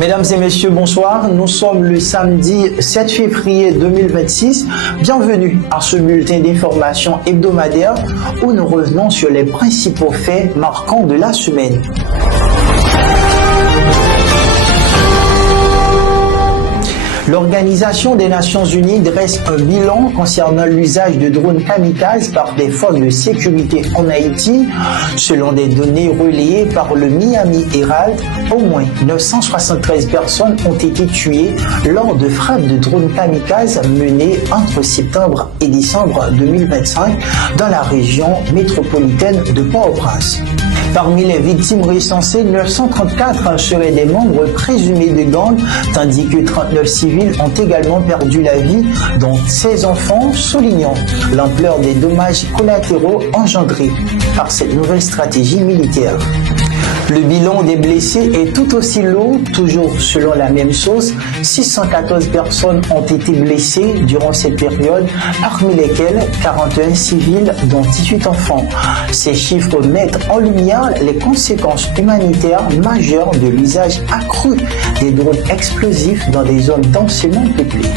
Mesdames et messieurs, bonsoir. Nous sommes le samedi 7 février 2026. Bienvenue à ce bulletin d'information hebdomadaire où nous revenons sur les principaux faits marquants de la semaine. L'Organisation des Nations Unies dresse un bilan concernant l'usage de drones kamikazes par des forces de sécurité en Haïti. Selon des données relayées par le Miami Herald, au moins 973 personnes ont été tuées lors de frappes de drones kamikazes menées entre septembre et décembre 2025 dans la région métropolitaine de Port-au-Prince. Parmi les victimes recensées, 934 seraient des membres présumés de gangs, tandis que 39 civils ont également perdu la vie, dont 16 enfants, soulignant l'ampleur des dommages collatéraux engendrés par cette nouvelle stratégie militaire. Le bilan des blessés est tout aussi lourd, toujours selon la même source. 614 personnes ont été blessées durant cette période, parmi lesquelles 41 civils, dont 18 enfants. Ces chiffres mettent en lumière les conséquences humanitaires majeures de l'usage accru des drones explosifs dans des zones densément peuplées.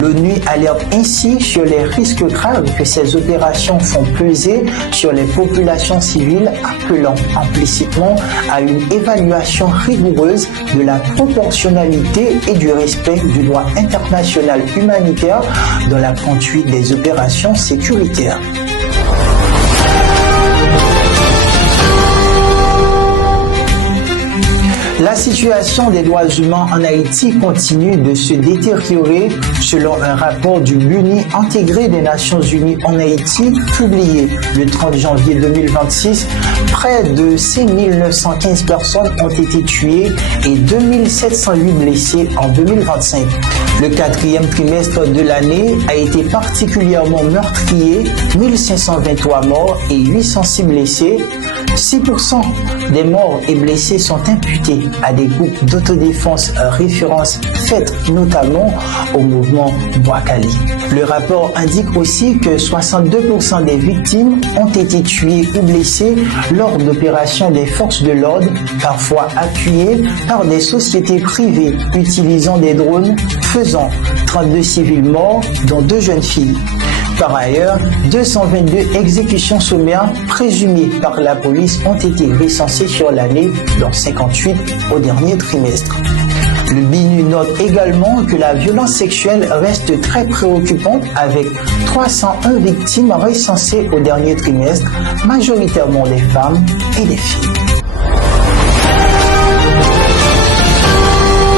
L'ONU alerte ainsi sur les risques graves que ces opérations font peser sur les populations civiles, appelant implicitement à une évaluation rigoureuse de la proportionnalité et du respect du droit international humanitaire dans la conduite des opérations sécuritaires. La situation des droits humains en Haïti continue de se détériorer selon un rapport du BUNI intégré des Nations Unies en Haïti publié le 30 janvier 2026. Près de 5 915 personnes ont été tuées et 2 708 blessées en 2025. Le quatrième trimestre de l'année a été particulièrement meurtrier, 1523 morts et 806 blessés. 6% des morts et blessés sont imputés à des groupes d'autodéfense, référence faite notamment au mouvement Boakali. Le rapport indique aussi que 62% des victimes ont été tuées ou blessées lors d'opérations des forces de l'ordre, parfois appuyées par des sociétés privées utilisant des drones, faisant 32 civils morts, dont 2 jeunes filles. Par ailleurs, 222 exécutions sommaires présumées par la police ont été recensées sur l'année, dont 58 au dernier trimestre. Le BINU note également que la violence sexuelle reste très préoccupante avec 301 victimes recensées au dernier trimestre, majoritairement des femmes et des filles.